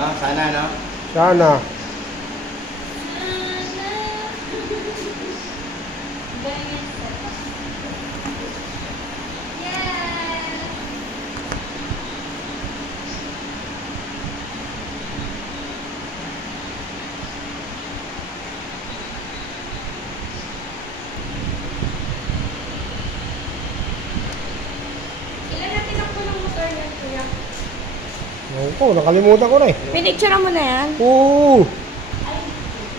Ah, sana, no? Sana. Ilan na tinakbo ng motor niya, kuya? Oo, nakalimutan ko na eh. Pinicture mo na yan? Oo.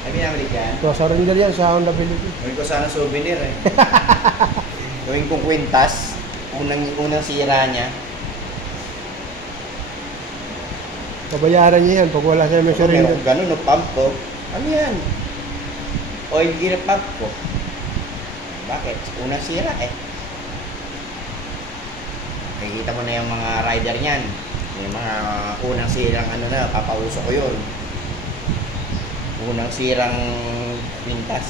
Ay, binabalik yan. Sa surrender yan sa Honda Philippines. Gawin ko sana souvenir eh. Gawin kong kwintas. Unang sira niya. Pabayaran niya yan pag wala siya may Kung surrender. meron ganun, no, pump ko. Ano yan? Oil gear pump ko. Bakit? Unang sira eh. Nakikita mo na yung mga rider niyan. Yung mga unang sirang ano na, papauso ko yun. Unang sirang kwintas.